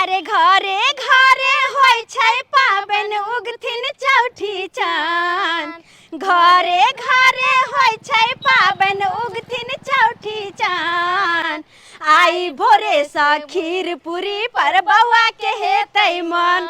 अरे घरे घरे होय छै पाबनि उगथिन चौठी चाँद घरे घरे होय छै पाबनि उगथिन चौठी चाँद आई भोरे सा खीर पूरी पर बौआ के हेतै मन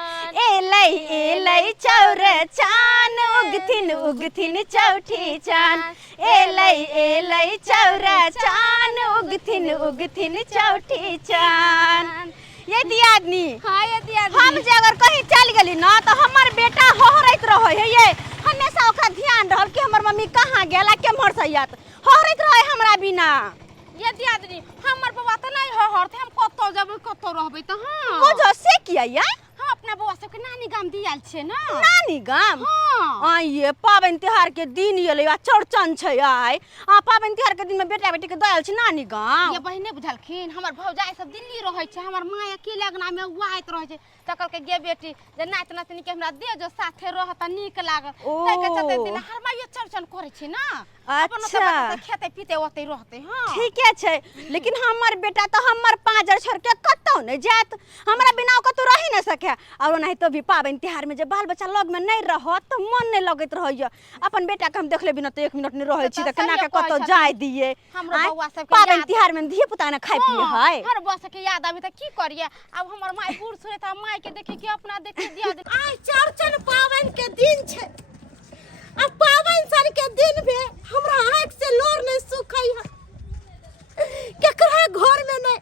एलै एलै चौर चान उगथिन उगथिन चौठी चाँद एलै एलै चौर चान उगथिन उगथिन चौठी चाँद। ये दियादनी हाँ ये दियादनी हम जे अगर कहीं चल गेली ना तो हमर बेटा होहरैत रहे है ये हमेशा ओकरा ध्यान रहल कि हमर मम्मी कहाँ गेला केम्हर से आयत होहरैत रहे हमरा बिना। ये दियादनी हमर बउआ त नहीं हरते हम कतो जब कतो रहबे त हां बुझो से किया या हां अपना बउआ सब के नानी गाम दियाल छे ना नानी गाम हां ये पाबन त्योहार के दिन एले आ चौड़चन छै आइ आ पाबन त्योहार के दिन में बेटा बेटी के दयाल छै नानी गाम। ये बहिने बुझलखिन हमर भौजाई सब दिल्ली रहै छै हमर माँ अकेले अंगना में उहाइत रहै छै त कहल के गे बेटी जे नात नातनी के हमरा दे जो साथे रह त नीक लागल तै के चलते दिन हर माइयो चौड़चन करे छै ना अपन अच्छा खेते पीते ओते रहते हां ठीके छै लेकिन हमर बेटा तो हमर पांजर छोड़ के कतौ नहीं जात हमरा बिना कतौ रहि न सके और नहीं तो भी पाबन त्योहार में जे बाल बच्चा लग में नहीं रहत तो मन नहीं लगत रहय अपन बेटा के हम देख ले बिना तो 1 मिनट नहीं रहै छी त केना के कतौ जाय दिए हमरो बउआ सब के पाबन त्योहार में धिए पुता न खाय पिए है हर बउआ सब के याद आबे त की करिए अब हमर माई बूढ़ सुरे त माई के देखे कि अपना देखे दिया दे आई चौड़चन पावन के दिन छे अब पावन सन के दिन में हमरा आँख से लोर नहीं सुखई है केकरा घर में नहीं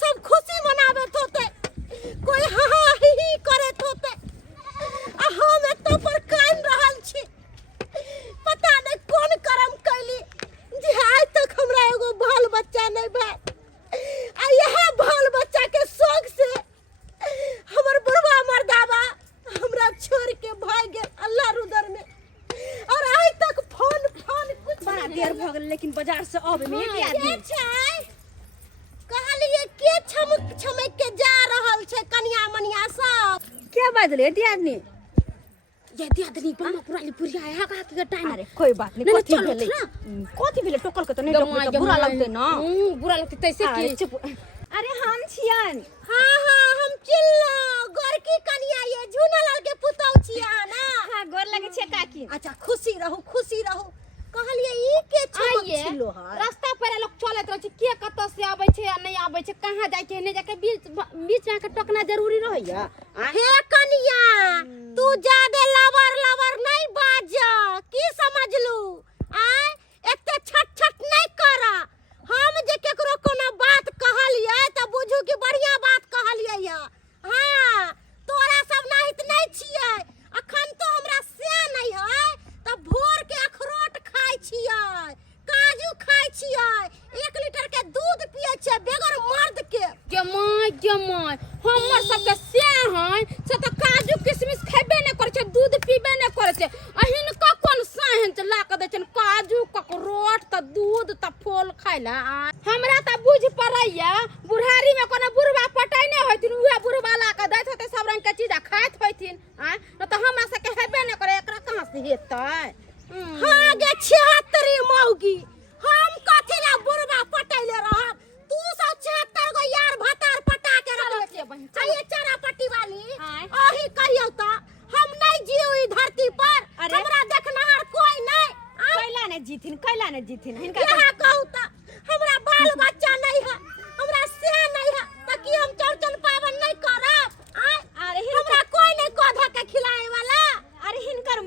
सब खुशी मनावे होते कोई हा ही करे होते आ हम एतो पर कान रहल छी पता नहीं कौन करम कैली जे आज तक हमरा एगो बाल बच्चा नहीं भाई आ यह बाल बच्चा के शौक से हमर बुढ़वा मर्दावा हमरा छोड़ के भाग गेल अल्लाह रुदर में और आज तक फोन कुछ बड़ा देर भ गेल लेकिन बाजार से आवे में के आदमी छै कहलिए के छमक के जा रहल छै कन्या मनिया सब के बदले दियादनी ये दियादनी बम्मा पुरी आया का के टाइम अरे कोई बात नहीं नहीं, कथि चलो, भेलै चलो। कथि भेलै टोकल के तो नहीं टोकल तो बुरा लगते ना बुरा लगते तैसे अरे की चुप अरे हम छियन हां हम चिल्लो गोरकी कन्या ये झूनालाल के पुतौ छिया ना हां गोर लगे छै काकी अच्छा खुशी रहू कहलिए ई के छमक आइए छिलो है रास्ता पर लोग चलत रहे छै के कत से आबै छै या नहीं आबै छै कहां जाय के नहीं जाके बीच बीच में के टोकना जरूरी रहैया हे कन्या तू जादे लवर नहीं बाज की समझलू आय एते छट नहीं कर हम जे केकरो कोनो बात कहलिए त बुझू कि बढ़िया बात कहलिए या हां तोरा सब नाहित नहीं छियै अखन तो हमरा से नहीं है त भोर के अखरोट खाइ छियै काजू खाइ छियै 1 लीटर के दूध पियै छियै बेगर मर्द के माय हमर सब के से हैं से त काजू किशमिश खेबे नहीं करे छै दूध पीबे नहीं करे छै अहिन का कोन साहन ला के दै छै काजू ककरोट त दूध त फल खाइला हमरा त बुझ पड़ैया बुढ़ारी में कोनो बुढ़वा पटाई नहीं होथिन उहे बुढ़वा ला के दैत होते सब रंग के चीज खाइत होथिन न त हमरा से के हेबे नहीं करे एकरा कहां से हेतै हां गे 76 मौगी हम कथि ला बुढ़वा पटैले रहब तू सब 76 गो यार भतार पटा के रख आइए चरापट्टी वाली ओही कहियो त हम नहीं जियो ई धरती पर हमरा देखनहार कोई नहीं कैला ने जीथिन हिनका यहां कहू त हमरा बाल बच्चा नहीं है हमरा से नहीं है त की हम चौड़चन पावन नहीं करब अरे हमरा कोई नहीं कोधा के खिलाए वाला अरे हिनका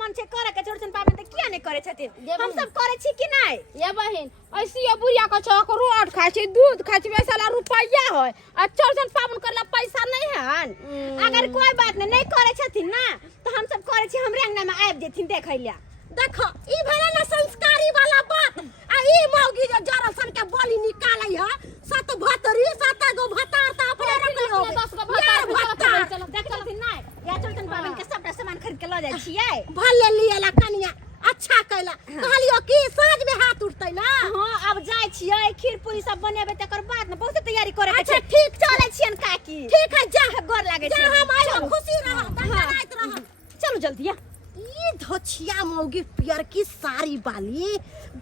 मन छै करे के चौड़चन पाबन त किया नहीं करे छथिन हम सब करे छी कि नहीं ये बहिन ऐसी ये बुढ़िया का चौक रोट खाय छै दूध खाय छै वैसा रुपया है आ चौड़चन पावन करला पैसा नहीं है अगर कोई बात नहीं करे छथिन ना तो हम सब करे छी हमरे अंगना में आबि जेथिन देखै ला देखो ई भेले ना संस्कारी वाला बात आ ई मौगी जे जरसन के बोली निकालै है सत भतरी सत गो भतार त अपने रख लो 10 गो भतार चलो देख छथिन नहीं या चौड़चन पाबन के सबटा सामान खरीद के ल जाय छियै भले लिएला कनिया अच्छा कैला कहलियो कि साँझ में हाथ उठतै ना हां अब जाय छियै खीर पूरी सब बनेबे तकर बाद न बहुत तैयारी करे के अच्छा छै ठीक चलै छियन काकी ठीक है जा गोर लागे छै जा हम आइयो खुशी रह तनाइत रह चलो जल्दी आ ई धोछिया मौगी पियर की साड़ी वाली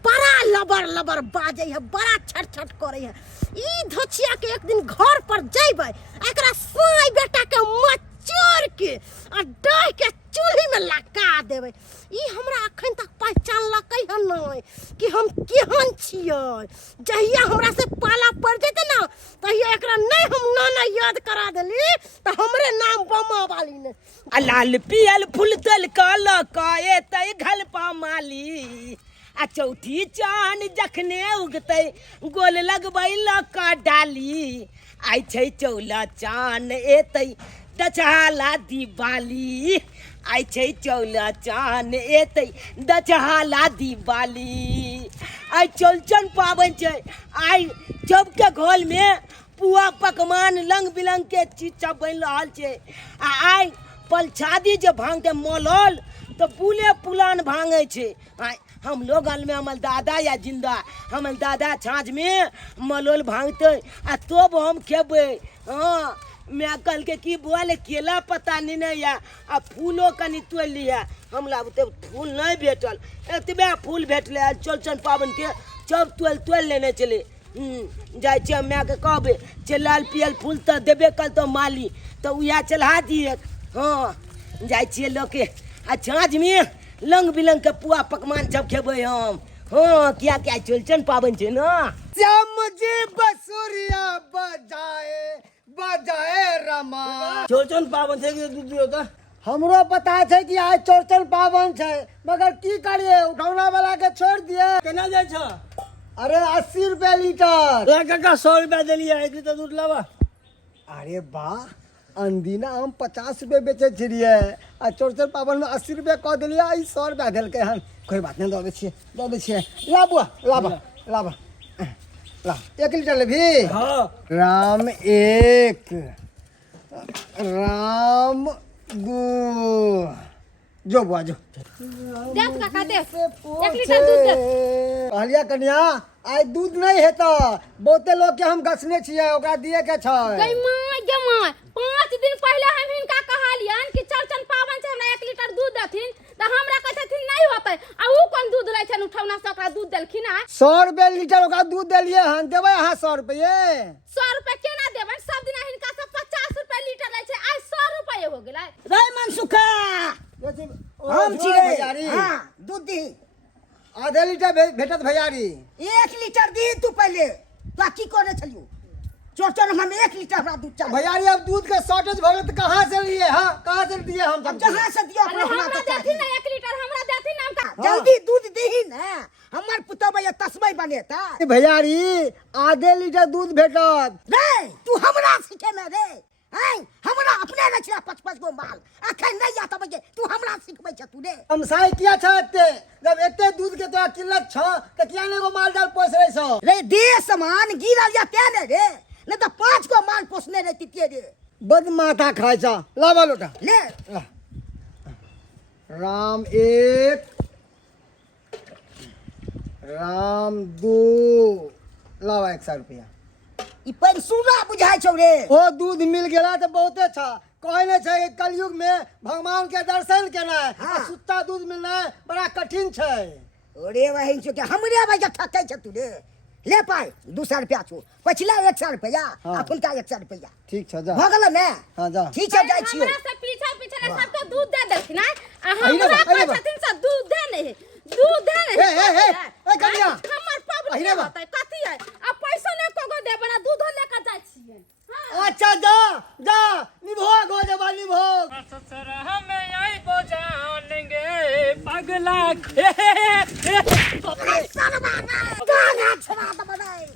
बड़ा लबर लबर बाजे है, बड़ा छट करे है। ई धोचिया के एक दिन घर पर जइबै, एकरा साई बेटा के मचोर के आ डाह के चूल्ही में लगा देबै। ई हमरा अखन तक पहचान लकै है नै कि हम केहन छियै। जहिया हमरा से पाला पड़ जेतै ना, तहिया एकरा नहीं हम नाना याद करा देली त हमरे नाम बमा वाली ने। आ लाल पियल फूल तल काला काए तय घल पा माली आ चौथी चान जखने उगते गोल लगबै लका डाली आइ छै चौला चान एतै दचहाला दिवाली आइ छै चौला चान एतै दचहाला दिवाली आइ चौलचन पाबनि छै। आइ सबके घर में पुआ पकवान रंग बिरंग के चीज सब बन रहा छै। आइ पलछादी जे भांगते मोलल तो पुले पुलान भांगे छे। हम लोग में हमर दादा या जिंदा हमर दादा छाछ में मलोल भांगते आ तब हम खेबे। हाँ मैं कल के की बोले केला पता नहीं या आ फूलो कनी तोड़ लिया हमरा तो फूल नहीं भेटल, एतबे फूल भेटले। आज चौलचन पाबन के सब तोड़ लेने चले। जाय छे मैं के कहबे जे लाल पियल फूल तो देबे कल तो माली तो उया चढ़ा दिए। हाँ जाय छिए लोग के आ छाँझ में लंग बिलंग के पुआ पकवान सब खेबे हम। हाँ क्या क्या चौलचन पाबन छे ना। श्याम जी बसुरिया बजाए बजाए रमा। चौरचन पावन छे कि दूध होता। हमरो पता छे कि आज चौरचन पावन छे, मगर की करिए उठौना वाला के छोड़ दिए। केना जाय छ? अरे 80 रुपए लीटर। काका 100 रुपया देलिए 1 लीटर दूध लावा। अरे वाह, अंदिना हम 50 रुपए बेचे छिए आ चौरचन पावन में 80 रुपए कह दिलिए। आई 100 रुपया देलके हन। कोई बात नहीं, दो दे छिए। लाबुआ लाबा ला 1 लीटर लेभी। हां राम 1 राम 2 जो बुआ जो दे काका दे 1 लीटर दूध दे। कहलिया कन्या आई दूध नहीं है तो बहुते लोग के हम गसने छिए, ओकरा दिए के छै। गई माय गे माय 5 दिन पहले हम हिनका कहलियन कि चौरचन पावन से हमरा 1 लीटर दूध देथिन त हमरा कहथिन नहीं होतै। आ ऊ कोन दूध लै छन उठौना से ओकरा दूध देलखिन। आ 100 रुपए लीटर ओकरा दूध देलिए हन। देबै अहाँ 100 रुपए? 100 रुपए केना देबन? सब दिन हिनका से 50 रुपए लीटर लै छै, आज 100 रुपए हो गेलै। रे मनसुखा हम छिए। हाँ दूध दी आधे लीटर भेटत भैयारी। 1 लीटर दी तू पहले तो की करे छलियो। चौरचन हम 1 लीटर हमरा दूध चाहिए। भैयारी अब दूध के शॉर्टेज भगल त कहां से लिए? हां कहां से दिए हम? अब जहां से दियो अरे हमरा देथिन ना 1 लीटर हमरा देथिन ना का। जल्दी दूध देही ना, हमर पुतबा ये तस्मै बनेता। भैयारी आधे लीटर दूध भेटत। रे तू हमरा सीखे में रे हैं, हमरा अपने रचना 55 गो माल अखन नहीं आता बगे तू हमरा सिखबै छ तू रे। हम साई किया छते जब एते दूध के तोरा किल्लत छ त किया ने गो माल डाल पोस रे छ। रे दे समान गिरल या तेने रे, नहीं तो 5 गो माल पोसने रहती ते रे। बद माथा खाय छ। लावा लोटा ले राम 1 राम 2 लावा 100 रुपया। ई पैंसुरा बुझाय छौ रे। ओ दूध मिल गेला त बहुते छ। कहने छै कि कलयुग में भगवान के दर्शन केना हाँ। सुत्ता दूध मिलना बड़ा कठिन छै। ओरे वही छौ के हमरे भाई ठकै छ तू रे। ले पाई 200 रुपया छौ, पछिला 100 रुपया हाँ। अखुनका 100 रुपया ठीक छ जा। भ गेल ने। हां जा ठीक है जाय छियो। हमरा से पीछे सबके दूध दे देलखिन। आ अहिरे बा, हमरा अहिरे बा। कहथिन से दूध दे नहीं ए कन्या हमर पाबन अहिरे बा। होतै कथि है। आ पैसा ने कोगो दे बना दूध लेके जाय छियै। हां अच्छा जा जा निभोग हो जा निभोग। ससुर हमें आई बजानेंगे पगला। गाना छड़ा त बनाई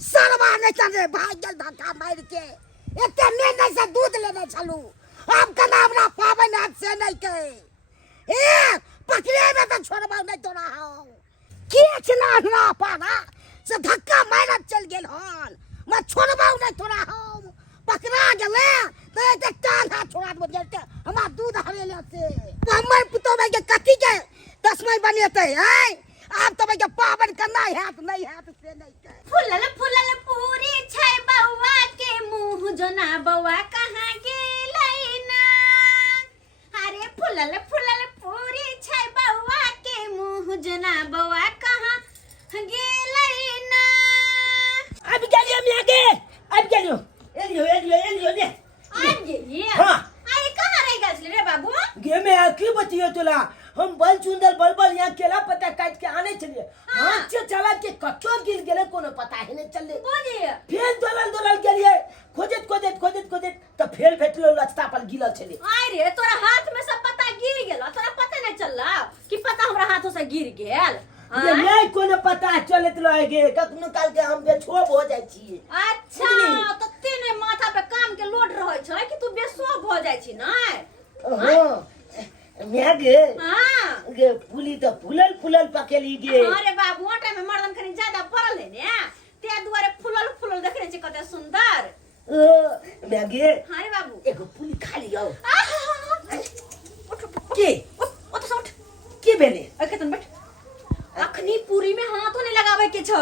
सरवा नहीं चल रे भाग गेल धक्का मार के। एते नहीं से दूध लेने चलू अब कना हमरा पावन हाथ से नहीं के। ए पकड़े में तो छोड़बा नहीं तोरा हो के चला हमरा पाना से धक्का मारत चल गेल हन। मैं छोड़बा नहीं तोरा हो पकड़ा गेले तो एते टांग हाथ छोड़ा दे जते हमरा दूध हरेले से हमर पुतोबा के कथि के दसमई बनेते हैं। आप तो भैया पावन करना है तो नहीं है तो से नहीं कर। फुलल फुलल पूरी छै बौआ के मुंह जोना बौआ कहाँ गेलै ना। अरे फुलल फुलल पूरी छै बौआ के मुंह जोना बौआ कहाँ गेलै ना अब गेलियो मैं आगे अब गेलियो एलियो ले आबि गेलियै हाँ। अरे कहाँ रहि गेल छलै रे बाबू गे मैं की बतियो तोला हम बल चुंदर बलबल यहाँ केला पत्ता काट के आने चलिए हाथ से चला के कत्तो गिर गेले कोनो पता ही नहीं चलले बोझे फिर दोलल गेलिए खोजत तो फिर भेटलो रास्ता पर गिरल छले अरे तोरा हाथ में सब पत्ता गिर गेल तोरा पता नहीं चलला कि पत्ता हमरा हाथों से गिर गेल ये नहीं कोनो पता चलत रहे कखनो काल के हम बेछोब हो जाय छी अच्छा तो तेने माथा पे काम के लोड रहै छै कि तू बेसोब हो जाइ छी नै हां मैं गे हां गे पुली तो फुलल पकेली गे अरे बाबू ओटे में मर्दन कनी ज्यादा पड़ल है ने ते दुआरे फुलल देखने छी कते सुंदर मैं गे हां रे बाबू एगो पुली खा लियो उठ के उठ के बेले ओए केतन बैठ अखनी पूरी में हाथों नहीं लगावे के छै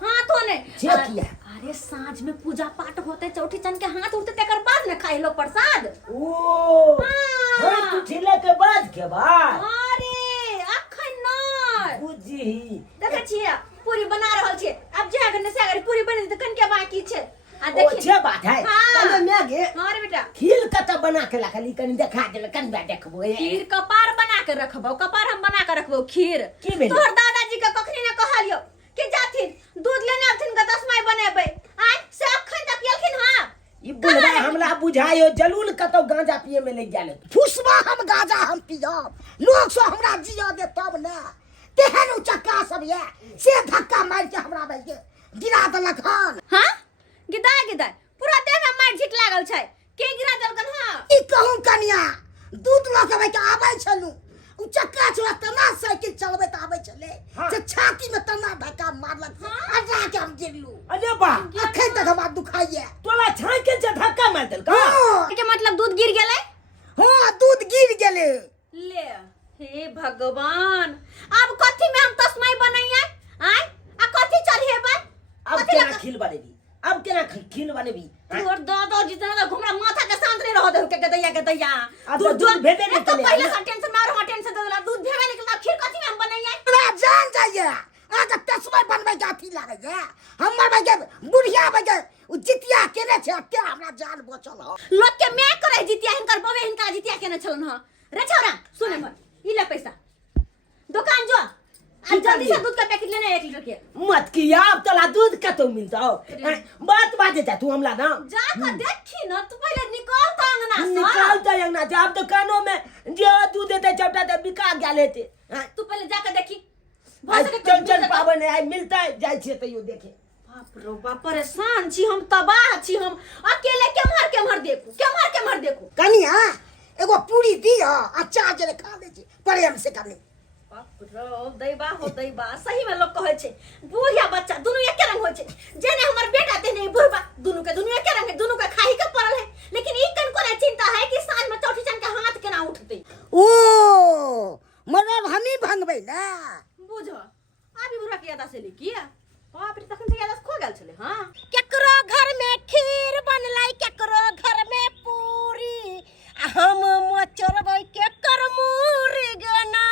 हाथों ने जे किया अरे साँझ में पूजा पाठ होते चौठी चंद के हाथ उठते तकर बाद न खाई लो प्रसाद ओ हाँ। होय तू छिले के बाद के बाद अरे अखन नहीं बुझी देखे छियै पूरी बना रहल छियै अब जे अगर से अगर पूरी बने त कन के बाकी छै आ ओ देखी जे बात है हाँ। तने मैं गे हां रे बेटा खील कत बना के रखली कनी देखा देले कन बा देखबो खीर कपार बना के रखबो कपार हम बना के रखबो खीर की भेलै? तोहर दादाजी के कखनी न कहलियो कि जाथिन दूध लेने आथिन के दसमाई बनेबै आइ से अखन तक गेलखिन हां ई बुलवा हमरा बुझायो जलूल कतो गांजा पिए में ले जाले फुसवा हम गाजा हम पियब लोग सो हमरा जिया दे तब ने तेहन उचक्का सब ये से धक्का मार के हमरा भाई के गिरा देलक हन हां गिदा पूरा देह में मार झिट लागल छै के गिरा देलकन हां ई कहूं कनिया दूध ल के भाई के आबै छलु उचक्का छोड़ा तना साइकिल चलबे त आबै छले हाँ। से छाती में तना धक्का मारलक अजा के हम गिरलू अरे बा अखन तक हमरा दुखाइए तोला छाके से धक्का मार देल का के मतलब दूध गिर गेलै हां दूध गिर गेले ले हे भगवान अब कथी में हम तस्माई बनैया आय आ कथी चढ़ेबै अब केना खिल बनेबी अब केना खिल बनेबी तोर दादा जितना घुमरा माथा के शांत नहीं रह दे के दैया अब तो दूध भेबे नहीं तो कले पहले से टेंशन मारो टेंशन दे देला दूध भेबे नहीं कला खीर कथी में हम बनैया हमरा जान जाइए आगे तस्मै बनबै के अथी लागे ये हमर भाई के बुढ़िया भाई के उ जितिया केने छै ते हमरा जान बचल ह लोग के मैं करे जितिया हिनकर बबे हिनका जितिया केने छलन ह रे छौरा सुन हमर ई ले पैसा दुकान जो आ जल्दी से दूध का पैकेट लेने 1 लीटर के मत किया अब तोला दूध कतो मिलतो बात बाजे जा तू हमला ना जा के देखी न तू पहले निकाल त अंगना से निकाल तो यंगना जब दुकानों में जो दूध देते चपटा तो बिका गेले थे तू पहले जाके देखी चल पावन है मिलता है जाय छे तइयो देखे बाप रे बाप परेशान छी हम तबाह छी हम अकेले केम्हर देखू कनिया एगो पूरी दिया आ चार्ज रे खा ले छी प्रेम से कनी बाप रे दैबा सही में लोग कहै छै बुढ़िया बच्चा दुनु एके रंग होय छै जेने हमर बेटा तेने बुढ़बा दुनु के दुनु एके रंग है दुनु के खाही के पड़ल है लेकिन ई कन कोने चिंता है कि साँझ में चौठी चंद के हाथ केना उठतै ओ मरब हमी भंगबै ना बुझ आबी बुढ़ा के याद से ले किया बाप रे तखन से याद खो गेल छले हां केकरो घर में खीर बनलै केकरो घर में पूरी आ हम मचरबै केकर मुरी गना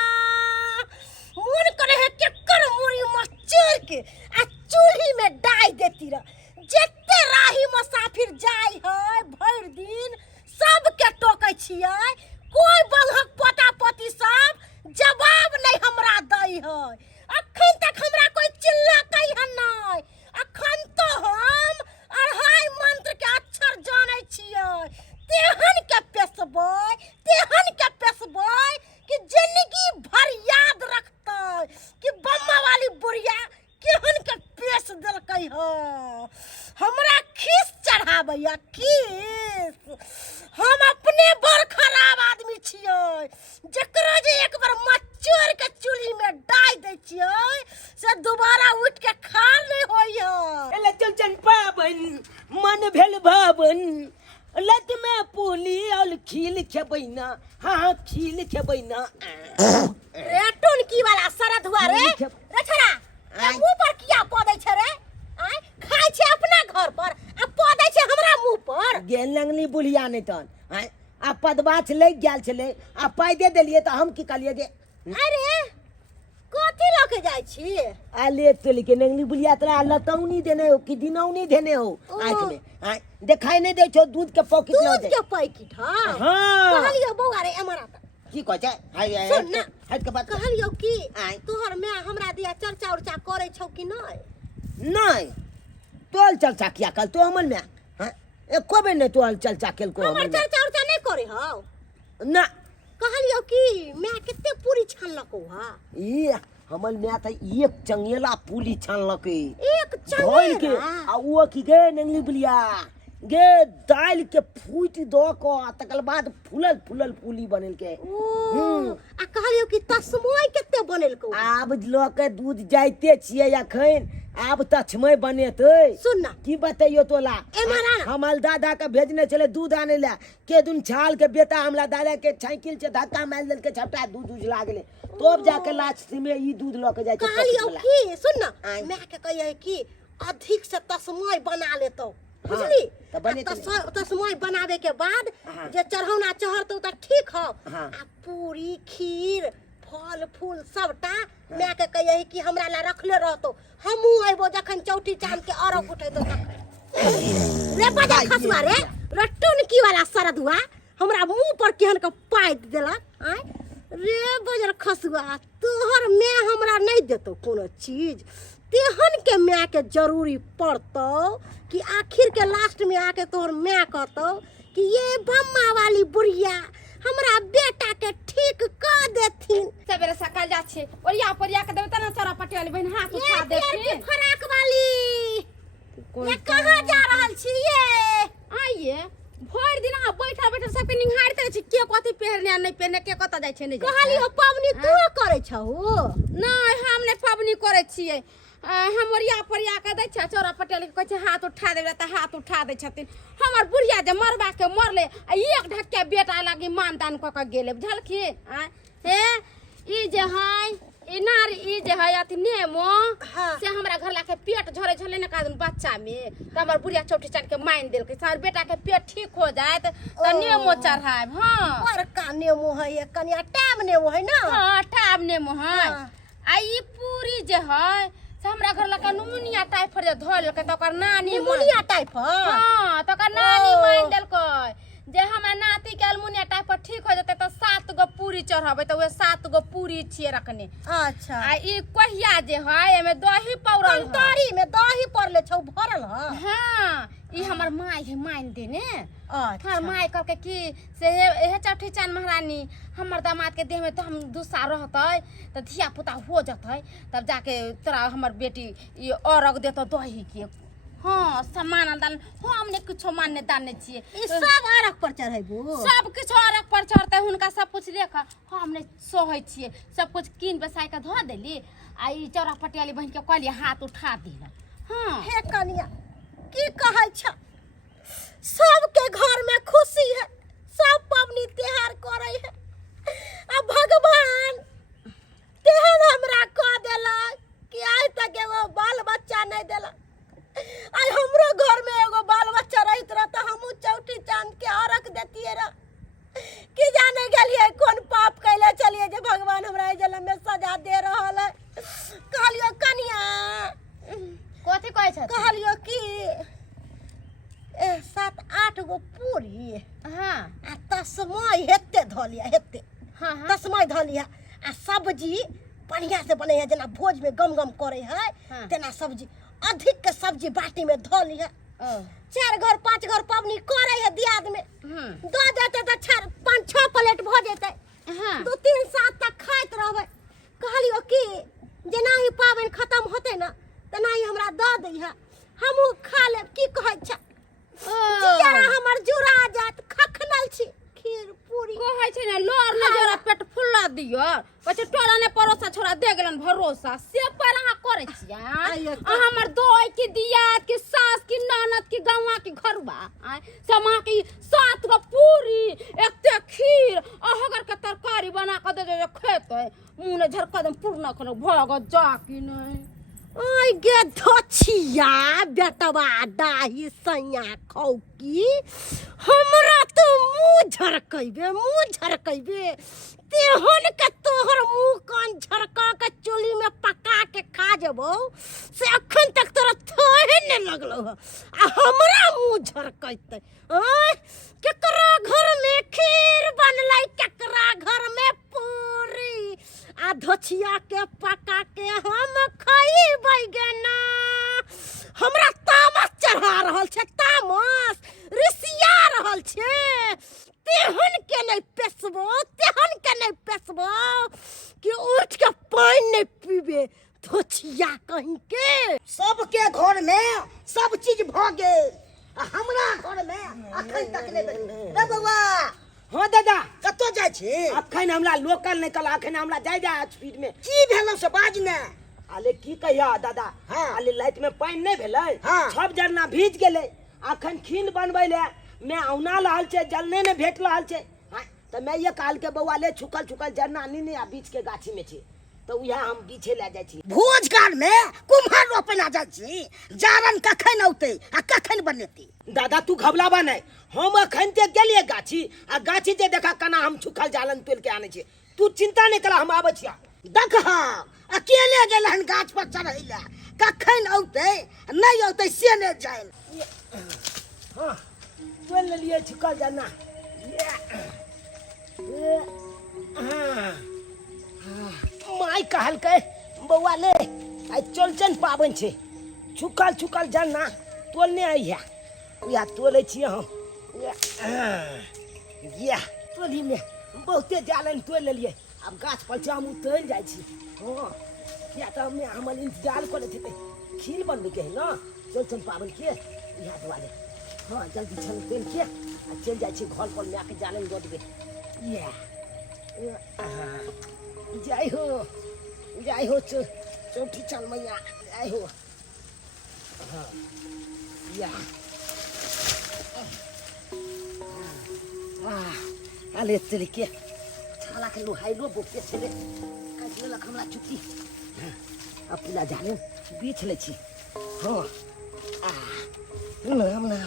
मन करे है केकर मुरी मचर के आ चूल्ही में डाल देती रह जत्ते राही मुसाफिर जाय है भर दिन सब के टोकै छियै कोई बंहक पोता पोती सब जवाब नहीं हमरा दै है अखन तक हमरा कोई चिल्लाकै है नहीं अखन तो हम अढ़ाई मंत्र के अक्षर जानै छियै तेहन के पेशबै कि जिंदगी भर याद रखतै कि बम्मा वाली बुढ़िया केहन के पेश देलकै ह हमरा खीस चढ़ाबैया खीस हम अपने बड़ खराब आदमी छियै जकरा जे एक बार मचोर के चूल्ही में डाल दै छियै से दोबारा उठ के खा नहीं होइया एले चल पावन मन भेल भावन लत में पूली और खील खेबैना हां खील खेबैना रे टोनकी वाला सरद हुआ रे रे छोरा मुंह पर किया पदै छै रे आय खाय छै अपना घर पर आ पदै छै हमरा मुंह पर गेल लगनी बुढ़िया नहीं तन आ पदबाछ ले गेल छले आ पाई दे देलिए तो हम की कहलिए जे अरे कथी लके जाइ छी आ ले तो लेके नंगली बुलिया तोरा लतौनी देने हो कि दिनौनी देने हो आंख में आ देखाई नहीं दे छो दूध के पॉकेट न दूध दे के पैकेट हां हां कहलियो बौआ रे एमरा की कह छै हाय सुन ना हट के बात कहलियो कि आय। तोहर मैं हमरा दिया चर्चा उर्चा करे छौ कि नहीं नहीं तोल चर्चा किया कल तो हमन में हां एको बेर नहीं तोल चर्चा केल को हमर हमन में चर्चा उर्चा नहीं करे हौ ना कहलियो कि मैं कितने पूरी छानलको हा ई हमन में त एक चंगेला पूली छानलके एक धोल के चंगेरा आ वो की गे नंगली बुलिया गे दाल के फूट दो को तकल बाद फूलल फूलल पूली बनल के ओ आ कहलियो कि तस्मोई केते बनेलको आब लोग के दूध जाइते छिए अखन आब तछमय बनेतै सुन ना की बतैयो तोला एमरा हमल दादा के भेजने चले दूध आने ला के दुन छाल के बेटा हमला दादा के साइकिल से धक्का मार देल के छपटा दूध उजला गेले तब जाके लास्ट में ई दूध ल के जाय छै कहलियो कि सुन ना आय। मैं के कहिए कि अधिक से तस्मोई बना लेतो बुझली त बने तस्मोई बनावे के बाद हाँ। जे चढ़ौना चढ़तो त ठीक हो हाँ। आ पूरी खीर फल फूल सबटा मैं के कहिए कि हमरा ला रखले रहतो हमहू आइबो जखन चौठी चांद के अरक उठैतो तखन रे बजा खसवा रे रट्टुन की वाला सरदुआ हमरा मुंह पर केहन के पाइत देलक आय रे बजर खसुआ तोहर मैं हमरा नहीं देतो कोनो चीज तेहन के मैं के जरूरी पड़तो कि आखिर के लास्ट में आके तोहर मैं कहतो कि ये बम्मा वाली बुढ़िया हमरा बेटा के ठीक कर देथिन सवेरे सकाल जा छे ओरिया परिया के देबे त ना चरा पटियाली बहन हाथ उठा ये देथिन फराक वाली ये कहाँ जा रहल छी ये आइए भर दिन आ बैठा बैठा सबके निहारते रहै छी के कथि पहरने आ नहीं पहरने के कत जाय छै नहीं कहलियो पवनी तू करे छहु नहीं हम ने पबनी करे छियै हम ओरिया परिया के दै छै चोरा पटियाली के कहै छै हाथ उठा देबे त हाथ उठा दै छथिन हमर बुढ़िया जे मरबा के मरले आ एक ढक्के बेटा लागी मानदान क के गेले बुझलखी आ हे ई जे है ई नारी ई जे है अथी नेमो हाँ। से हमरा घर ला के पेट झरे झले न कादन बच्चा में त हमर बुढ़िया चौठी चाट के माइन देल के सर बेटा के पेट ठीक हो जाए त नेमो चढ़ाब हां और का नेमो है ये कनिया टाइम नेमो है ना हां ठाब नेमो है हाँ। आ ई पूरी जे है से हमरा घर ला के नुमुनिया टाइफर जे धोल के त ओकर नानी निमोनिया टाइप है हां त ओकर नानी ओ। माइन देलकै जे हमर नाती के अलमुनिया टाइफर ठीक हो जते त 7 गो पूरी चढ़ाबे त वे 7 गो पूरी छिए रखने अच्छा आ ई कहिया जे है एमे दही पौरल है कंटारी में दही पड़ले छौ भरल है हां ई हमर माय है माइन देने अच्छा हमर माय कहलकै कि से हे चौठी चांद महारानी हमर दामाद के देह में तो हम दूसरा रहतै त धिया पुता हो जतै तब जाके तोरा हमर बेटी ई औरग देतो दही के हाँ सम्मान दान हमने कुछ मान्य दान नहीं छिए ई सब अरक पर चढ़ैबो सब कुछ औरक पर चढ़ते हुनका सब कुछ लेख हमने सोहै छिए सब कुछ कीन बेसाय के धो देली आ ई चौरा पटियाली बहन के कहलिए हाथ उठा दिल हाँ हे कनिया की कहै छ सबके घर में खुशी है सब पबनी त्योहार करे है आ भगवान तेहन हमरा कह देलक कि आज तक एगो बाल बच्चा नहीं देलक आई हमरो घर में एगो बाल बच्चा रहित रह त हमहू चौठी चांद के अरक देतिए रह कि जाने गेलिए कौन पाप कैले चलिए जे भगवान हमरा ए जन्म में सजा दे रहल है कहलियो कनिया कथि कहै छ कहलियो कि 7-8 गो पूरी हाँ आ तस्मय हेते धलिया हेते हाँ हाँ तस्मय धलिया आ सब्जी बढ़िया से बने है जना भोज में गम गम करे है हाँ। तेना सब्जी अधिक के सब्जी बाटी में धलिया ओ 4 घर 5 घर पबनी करे है दियाद में दो देते तो 4-5-6 प्लेट भ जेते हाँ 2-3 साल तक खाइत रहबे कहलियो कि जेना ही पाबन खत्म होते ना तना ही हमरा द दैहा हमहू खा लेब की कहै छ जियारा हमर जुरा जात खखनल छी खीर पूरी कहै छै ने लोर न जरा पेट फुल्ला दियो पछे टोरा ने परोसा छोरा दे गेलन भरोसा से पर अहाँ करे छिया आइये आ हमर दोय की दियात की सास की ननद की गौवा की घरबा समा की 7 गो पूरी एकते खीर अहगर के तरकारी बना के दे जे खेतै मुंह ने झरका दम पूर्ण कोनो भग जा की नहीं ओय गे धछिया बेटवा दाही सैया खौकी हमरा तो मुंह झरकैबे मुंह झरकैबे तेहन के तोहर मुंह कान झरका के चोली में पका के खा जेबो से अखन तक तोरा थोहे ने लगलो ह आ हमरा मुंह झरकैते केकरा घर में खीर बनलै केकरा घर में पूरी आ धोछिया के पका के हम खइबै गे ना हमरा तामस चढ़ा रहल छै तामस रिसिया रहल छै तेहन के नहीं पेसबो कि उठ के पानी नहीं पीबे धोछिया कहीं के सबके घर में सब चीज भ गेल आ हमरा घर में अखन तक नहीं भेल रे बउआ हाँ दादा कतो जाय छी अखन हमरा लोकल निकल अखन हमरा जाय स्पीड में की भेलो से बाज ने आले की कहिया दादा हाँ। आले लाइट में पानी नहीं भेलै हाँ। सब जरना भीज गेलै अखन खीन बनबै ले मैं औना रहल छै जलने ने भेट रहल छै तो मैं ये काल के बउआ ले छुकल जरना नहीं आ बीच के गाछी में छै तो उहा हम बीछे ले जाय छी भोज गार में कुम्हार रोपना जाय छी जारन कखन औते आ कखन बनेती दादा तू घबराबा नहीं हम अखन ते गेलिए गाछी आ गाछी जे देखा कना हम छुकल जालन तोल के आने छी तू चिंता नहीं करा हम आबै छिया देख अकेले गेलहन गाछ पर चढ़ै ले कखन औते नहीं औते से ने जाय हाँ तोल लेलिए छुकल जाना माई कहल के बउआ ले आई चौड़चन पाबन छे छुकल जाना तोलने आई है या तोले छी हम या तोली में बहुते जालन तोल लेलिए अब गाछ पर हम उतर जाय छी हां या त हमर इंतजार करे थे खीर बनबे के है ना चौड़चन पाबन के या दुआरे हाँ जल्दी चल तेल के चल जाय छी घर पर में आके जालन दो देबे या जाय हो चौठी चल मैया जाय हो हाँ या आले चल के छाला के लोहाई लो बोके चले काट ले हमरा चुकी अब पूरा जाने बीच ले छी हाँ ना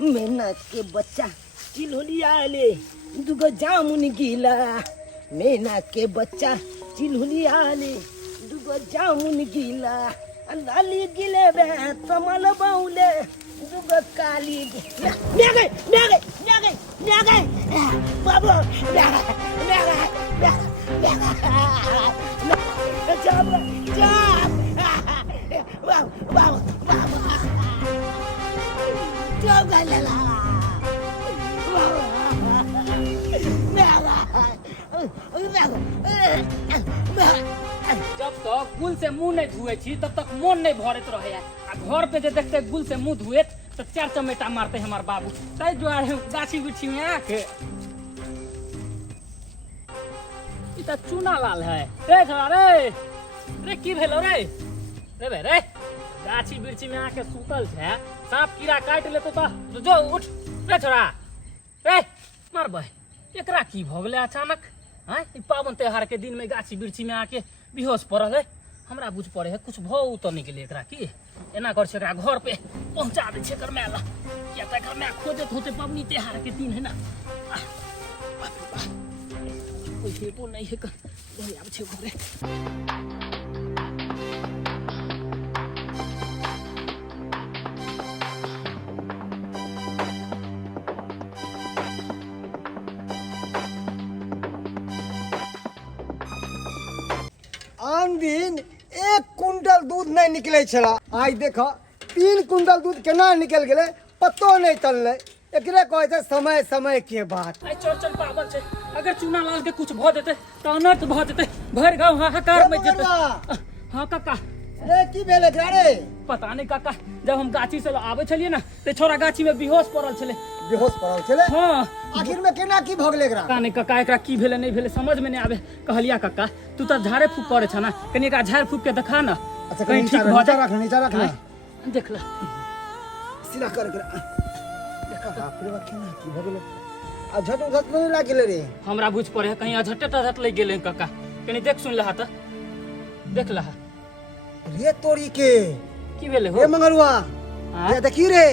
मेहनत के बच्चा चिल्हुलिया ले दुगो जामुन गीला मेहनत के बच्चा चिल्हुलिया ले दुगो जामुन गीला लाली गिले बे कमल बाउले दुगो काली मैं गई बाबू जब तक गुल से मुंह नहीं धुए छी तब तक मन नहीं भरत रहे आ घर पे जे देखते गुल से मुंह धुए तो चार चमेटा मारते हमार बाबू तै दुआरे गाछी बिछी में आके ई त चूना लाल है रे छोरा रे की भेलो रे रे गाछी बिरछी में आके सुतल छे सांप कीड़ा काट लेतो तो जो उठ रे छोरा रे मारबै एकरा की भ गेलै अचानक हाँ पावन त्योहार के दिन में गाछी बिरछी में आके बेहोश पड़ल है हमरा बुझ पड़े है कुछ भौ तो नहीं गेलै एकरा की एना कर छै एकरा घर पे पहुंचा दे छै एकर मेला किया त एकर में खोजत होते पबनी त्योहार के दिन है ना कोई हेपो नहीं है कर आब छै घरे आन दिन 1 कुंटल दूध नहीं निकले छला आज देखो 3 कुंटल दूध केना निकल गेले पतो नहीं चलले एकरे कहै छै समय के बात आई चौड़चन पावन छै अगर चूना लाल के कुछ भ जेते त अनर्थ भ जेते भर गांव हाहाकार मच जेते हां काका रे की भेले रे पता नहीं काका जब हम गाछी से आवे छलिए ना ते छोरा गाछी में बेहोश पड़ल छले बेहोश पड़ल छले हां आखिर में केना की भ गेले एकरा पता नहीं काका एकरा की भेले नहीं भेले समझ में नहीं आवे कहलिया काका तू त झाड़े फूक करे छ ना कनी एकरा झाड़ फूक के देखा ना अच्छा कहीं ठीक भ जाए नीचा रख ना देख ले सीधा कर एकरा देखा बाप रे केना की भ गेले आ झट नहीं लाग गेले रे हमरा बुझ पड़े कहीं अझट लग गेले काका कनी देख सुन लहा त देख लहा रे तोरी के की भेले हो ए मंगरुआ ये देखी रे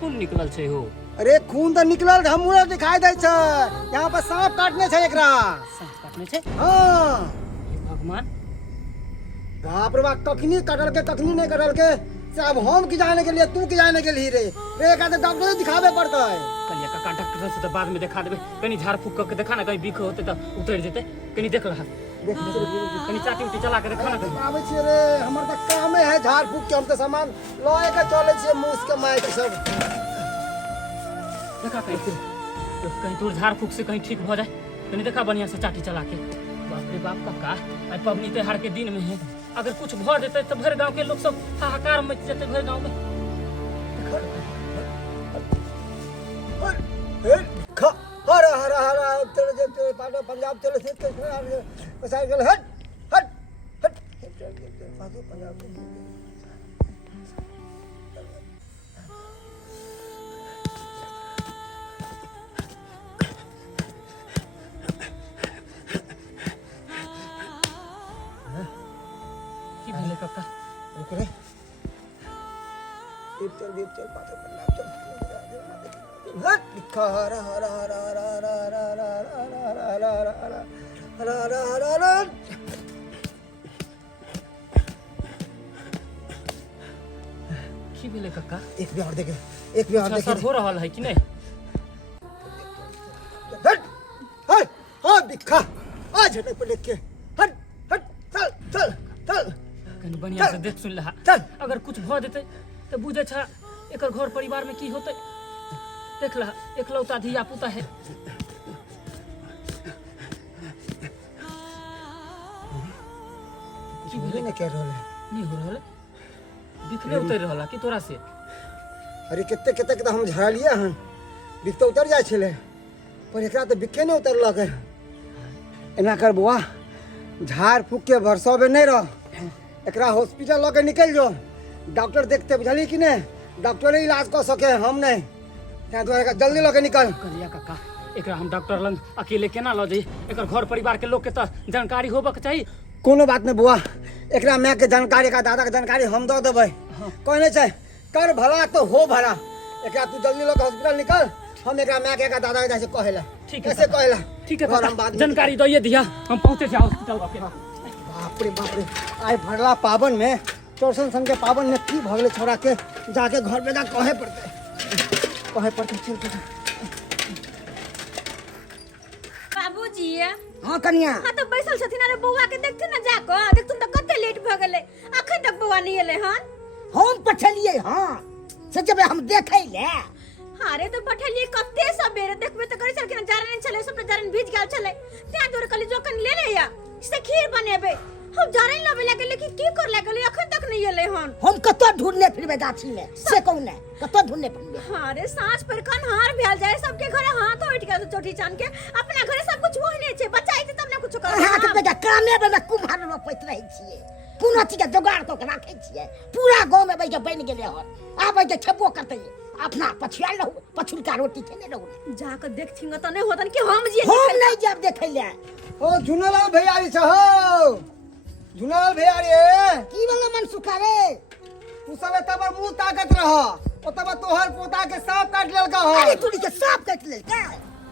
खून निकलल छै हो अरे खून तो निकलल घमूरा दिखाई दे छे। यहाँ पर सांप काटने छे एकरा। सांप काटने छे। हाँ हे भगवान, बाप रे बाप, कखनी कटल के कखनी नहीं कटल के से अब हम की जाने के लिए तू की जाने के लिए रे कहते डॉक्टर दिखावे पड़ता है। कलिया काका डॉक्टर से तो बाद में दिखा देबे। कनी झाड़ फूक करके देखा ना, कहीं बीख होते तो उतर जेते। कनी देख रहा, देख कनी चाटी उटी चला के देखा ना कहीं। आवे छे रे, हमर त कामे है झाड़ फूक के, हम तो सामान लए के चले छे मूस के माय के सब। देखा कहीं दूर झाड़ फूक से कहीं ठीक हो जाए। कहीं देखा बढ़िया से चाटी चला के। बाप रे बाप काका, आज पबनी त्योहार के दिन में है, अगर कुछ भ जेते तो भर गांव के लोग सब हाहाकार मच जेते भर गांव में। हरा हरा हरा चले जे पाटो पंजाब चले से के साइकिल हट हट हट पाटो पंजाब की भेले काका? रुक रे, दीप चल पाटो पंजाब चल हट लिखा हरा हरा हरा हरा हरा हरा हरा हरा हरा हरा हरा हरा हरा हरा। की भेले काका? एक भी और देखे, एक भी और देखे। असर हो रहा है कि नहीं? हट हट हाँ दिखा आज हटे पर देख के हट हट चल चल चल कहीं बढ़िया से देख सुन लहा। चल। अगर कुछ भ जेते तो बुझे छा एकर घर परिवार में की होते। देख लहा, एकलौता धिया पुता है। की भेले? नहीं कह रहा है। नहीं हो रहल, दिखने उतर रहला कि तोरा से? अरे कितने कितने के तो हम झड़ा लिया हन, बिक तो उतर जाए छले, पर एकरा तो बिखे नहीं उतरलक है। एना कर बुआ, झाड़ फूक के भरसा में नहीं रह, एकरा हॉस्पिटल लगे निकल जो। डॉक्टर देखते बुझली कि नहीं, डॉक्टर इलाज कर सके, हम नहीं। त्या द्वारा जल्दी लगे निकल। कलिया काका, एकरा हम डॉक्टर लंग अकेले केना ल जाई? एकर घर परिवार के लोग के तो जानकारी होबक चाहिए। कोनो बात नहीं बुआ, एकरा माँ के जानकारी का दादा के जानकारी हम दे देबै। कोई नहीं छै, कर भला तो हो भला। एकरा तू जल्दी लगे हॉस्पिटल निकल, हम एकरा माँ के दादा के जैसे कहेला। ठीक है कैसे कहेला? ठीक है और हम काका, बाद में जानकारी दइए दिया, हम पहुंचे जा हॉस्पिटल के। बाप रे, आइ भरला पावन में, चौरसन सन के पावन में की भगले छोड़ा के जाके घर पे जा कहे पड़ते चल चल। बाबूजी हाँ कन्या, हाँ तो बैसल छथिन। अरे बौआ के देखथिन ना जाको, देखथुन तो कते लेट भ गेलै, अखन तक बौआ नहीं एलै हन। हम पठलिए हाँ से जब हम देखे ले। अरे तो पठलिए कते सबेरे, देखबे तो करे छलखिन जारन छले, सब जारन भीज गेल छले। त्या दूर कली जोकन ले ले या से खीर बनेबे। हम जारन लबे लगे, लेकिन की कर लगे अखन तक नहीं एलै हन। हम कतो ढूंढने फिरबे गाछी में से कौन है, कतो ढूंढने फिरबे। अरे सांझ पर कन्हार भेल जाए, सबके घरे हाथ उठ के चोटी चान के, अपना घरे सब कुछ हो नहीं छे। बच्चा आइते तब ने कुछ कर। अहाँ के बेटा कामे में कुम्हार रोपैत रहै छियै, कोनो चीज के जोगाड़ क के राखै छियै। पूरा गांव में बैठ बन गेलै हन, आबै जे छेबो करतै, अपना पछुआल रहू, पछुलका रोटी खेने रहू। जाकर देखथिन त नहीं होतन कि हम जे हम नहीं जब देखे ले। ओ झुनलाल भैयारी छ हो, झुनलाल भैयारी है। की वाला मन सुखा रे? तू सब एतब मुंह ताकत रह, ओतब तोहर पोता के सांप काट लेलका हो। अरे तू के सांप काट ले का?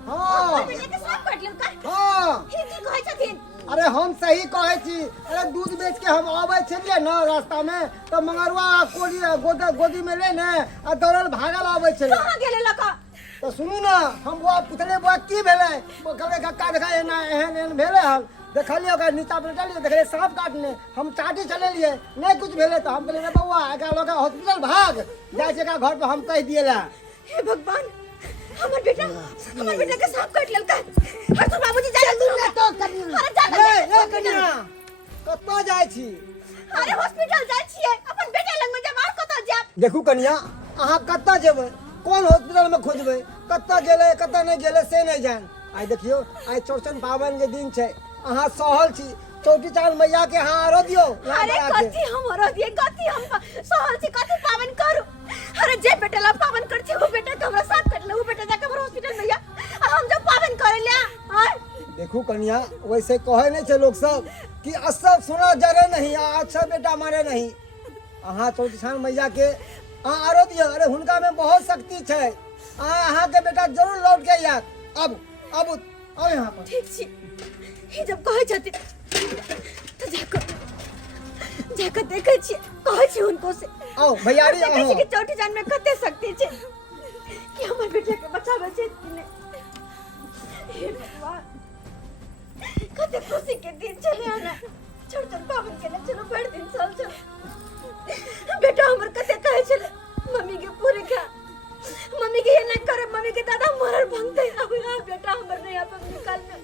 हाँ बेटा के साथ काट लेम का? हाँ, की कहै छथिन? अरे हम सही कहे छी। अरे दूध बेच के हम आवे छलिए ना रास्ता में, तो मंगरवा गोदी में ले ने आ दौड़ल भागल आवे छले। कहां गेले लका? तो सुनू ना, हम बुआ पुतले बुआ की भेले, वो कहले कक्का देखा एना एहन भेले। हम देखलिए ओकरा नीचा बैठलिए, देखले सांप काटने, हम चाटी चले लिए, नहीं कुछ भेले। तो हम कहले रे बउआ एकरा लोग हॉस्पिटल भाग जाय छै, एकरा घर पे हम कह दिएला। हे भगवान, हमर बेटा के सांप काट लेलका। हर तो बाबूजी जा तू ने तो कनी अरे जा ए कन्या, कत्तो जाय छी? अरे हॉस्पिटल जाय छियै, अपन बेटा लग में जब और कतौ जाब। देखू कन्या, अहाँ कत्ता जेबै, कोन हॉस्पिटल में खोजबै, कत्ता गेलै कत्ता नहीं गेलै से नहीं जान। आइ देखियो, आइ चौरचन पावन के दिन छै, अहाँ सहल छी, चौटी चाल मैया के यहाँ आरो दियो। अरे कथी हमरो दिए, कथी हम सहल छी, कथी पावन करू? अरे जे बेटा ला पावन कर छी, वो बेटा के हमरा साथ कट ले, वो बेटा जाके हमर हॉस्पिटल में या हम जब पावन करे ले। देखू कन्या, वैसे कहे नहीं छे लोग सब कि असर सुना जरे नहीं, अच्छा बेटा मारे नहीं। अहाँ चौटी चाल मैया के आरो दियो। अरे हुनका में बहुत शक्ति छै, अहाँ के बेटा जरूर लौट के यार। अब आओ यहाँ पर। ठीक छी ही जब कहै छथिन तो जाकर देखै छी, कहै छी उनको से। आओ भैयारी देखै आओ। छी कि चौठी जान में कते शक्ति छै कि हमर बेटा के बचाबै छै कि नहीं। हे भगवान, कते खुशी के दिन चले आना। चौरचन पावन के चलो बड़ दिन चल चल। बेटा हमर कते कहै छले मम्मी के पूरे खा, मम्मी के ये नहीं करे, मम्मी के दादा मरल भंगते। अब यहाँ बेटा हमर नहीं आप निकाल में,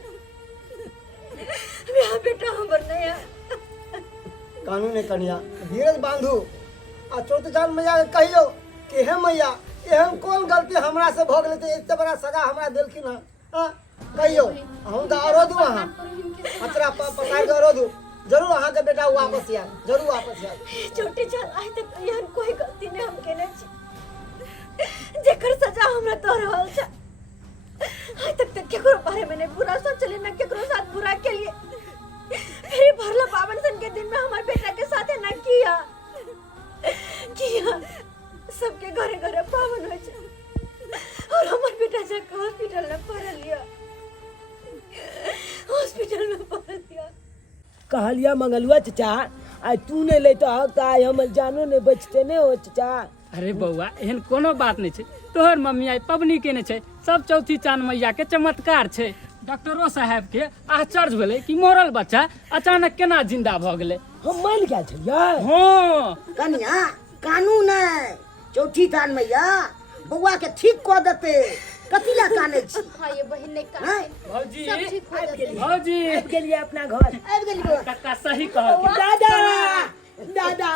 यहाँ बेटा हमर नहीं आ। कानून है कन्या, धीरज बांधू आ चौथान मैया के कहियो कि हे मैया एहन कौन गलती हमरा से भ गेलै त एते बड़ा सजा हमरा देलखिन हँ। कहियो हम त अरोधु अहाँ अतरा पकड़ के अरोधु। जरूर अहाँ के बेटा वापस आयल, जरूर वापस आयल। छोटी चाल आज तक यहाँ कोई गलती नहीं हम केने छी जेकर सजा हमरा तो रहल छ। आज तक केकरो बारे में नहीं बुरा सोचले, ना केकरो साथ बुरा के लिए। फिर भरला पावन सन के दिन में हमारे बेटा के साथ ना किया सबके घरे घरे पावन हो छ और हमारे बेटा जाके हॉस्पिटल में पड़ लिया, हॉस्पिटल में पड़ लिया। कहलिया मंगलुआ चचा आई तू नहीं ले तो आई हमर जानो ने बचते ने हो चचा। अरे बउआ एहन कोनो बात नहीं छै, तोहर मम्मी आई पबनी केने छै, सब चौथी चांद मैया के चमत्कार छै। डॉक्टरो साहब के आश्चर्य भेलै कि मरल बच्चा अचानक केना जिंदा भ गेलै। हम मान गया छलियै। हाँ कन्या कानून है, चौठी थान मैया बउआ के ठीक कऽ देते, कथी ला काने छी। हाँ ये बहन ने कहा हैं? भौजी सब ठीक हो जाते। भौजी आबि गेलियै अपना घर। आबि गेलियै। कक्का सही कहल। दादा दादा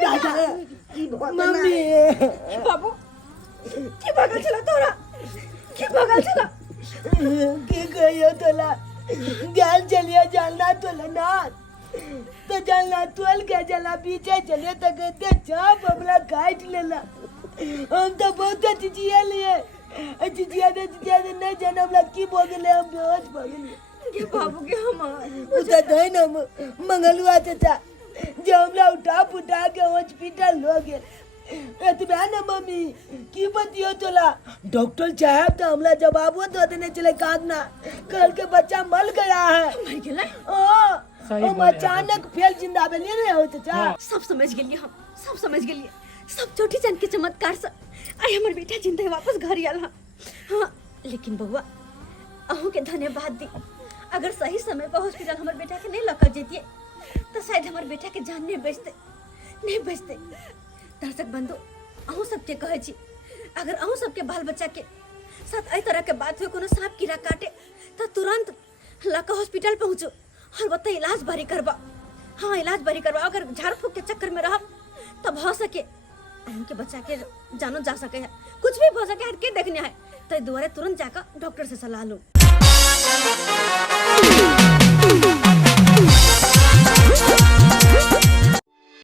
दादा की भऽ मम्मी बाबू की भगल छला तोरा, की भगल छला। की कहियो तोला गैल चलिए जलना तोला ना तो जलना तोल के जला पीछे चले तो कहते चाप अपना काट लेला। हम तो बहुत चिचिया लिए चिचिया ने नहीं जाना हमरा की भऽ गेलै, हम बेहोश भऽ गेलियै। के बाबू के हमार उ तऽ दै न मंगलुआ चाचा जे हमरा उठा पुठा के हॉस्पिटल लो गेल। एतबे न मम्मी की बतियो तोला। डॉक्टर साहब तो हमरा जवाबो दे देने चले कादना, कल के बच्चा मर गया है। मर गेलै। सही हम बोले अचानक फेल जिंदा भेलिए रे हो चाचा। सब समझ गेलिए, हम सब समझ गेलिए। सब चोटी चांद के चमत्कार से आई हमर बेटा जिंदा वापस घर आयल। हाँ लेकिन बउआ अहू के धन्यवाद दी। अगर सही समय पर हॉस्पिटल हमर बेटा के नहीं लकर जेतिए तो शायद हमर बेटा के जान नहीं बचते। दर्शक बंधु अहू सबके कहे छी, अगर अहू सबके बाल बच्चा के साथ एहि तरह के बात हो, कोनो सांप कीड़ा काटे तो तुरंत लका हॉस्पिटल पहुँचो और बता इलाज भरी करवा। हाँ इलाज भरी करवा। अगर झाड़ फूक के चक्कर में रह तब हो सके उनके बच्चा के जानो जा सके है, कुछ भी हो सके है के देखने है तो दोबारा तुरंत जाकर डॉक्टर से सलाह लो।